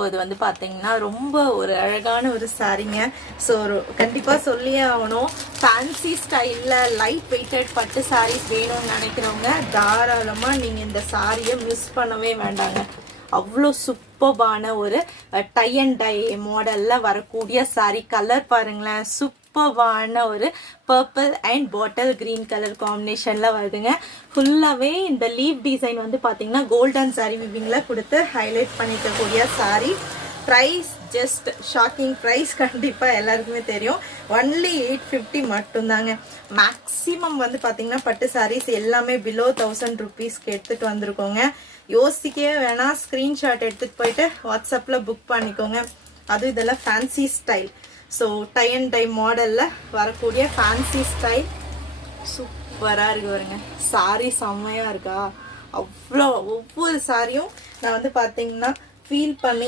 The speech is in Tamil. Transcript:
போகிறது வந்து பார்த்தீங்கன்னா ரொம்ப ஒரு அழகான ஒரு சாரீங்க. ஸோ கண்டிப்பாக சொல்லியே ஆகணும். ஃபேன்சி ஸ்டைலில் லைட் வெயிட்டட் பட்டு சாரீஸ் வேணும்னு நினைக்கிறவங்க தாராளமாக நீங்கள் இந்த சாரியை மிஸ் பண்ணவே வேண்டாங்க. அவ்வளோ சூப்பர்பான ஒரு டை அண்ட் டை மாடலில் வரக்கூடிய சாரீ. கலர் பாருங்களேன், சூப்பர்பான ஒரு purple and bottle green colour காம்பினேஷனில் வருதுங்க. ஃபுல்லாகவே இந்த லீவ் டிசைன் வந்து பார்த்தீங்கன்னா கோல்டன் சாரீ விவிங்கில் கொடுத்து ஹைலைட் பண்ணிக்கக்கூடிய sari. Price just shocking price, கண்டிப்பாக எல்லாருக்குமே தெரியும். ஒன்லி 850 மட்டும்தாங்க. மேக்ஸிமம் வந்து பார்த்தீங்கன்னா பட்டு சாரீஸ் எல்லாமே பிலோ 1000 ருபீஸ்க்கு எடுத்துகிட்டு வந்திருக்கோங்க. யோசிக்கவே வேணாம், ஸ்க்ரீன்ஷாட் எடுத்துகிட்டு போயிட்டு வாட்ஸ்அப்பில் புக் பண்ணிக்கோங்க. அதுவும் இதெல்லாம் fancy style. So tie and tie மாடலில் வரக்கூடிய ஃபேன்சி ஸ்டைல் சூப்பராக இருக்கு பாருங்க. சாரீ செம்மையாக இருக்கா? அவ்வளோ ஒவ்வொரு சாரியும் நான் வந்து பார்த்தீங்கன்னா ஃபீல் பண்ணி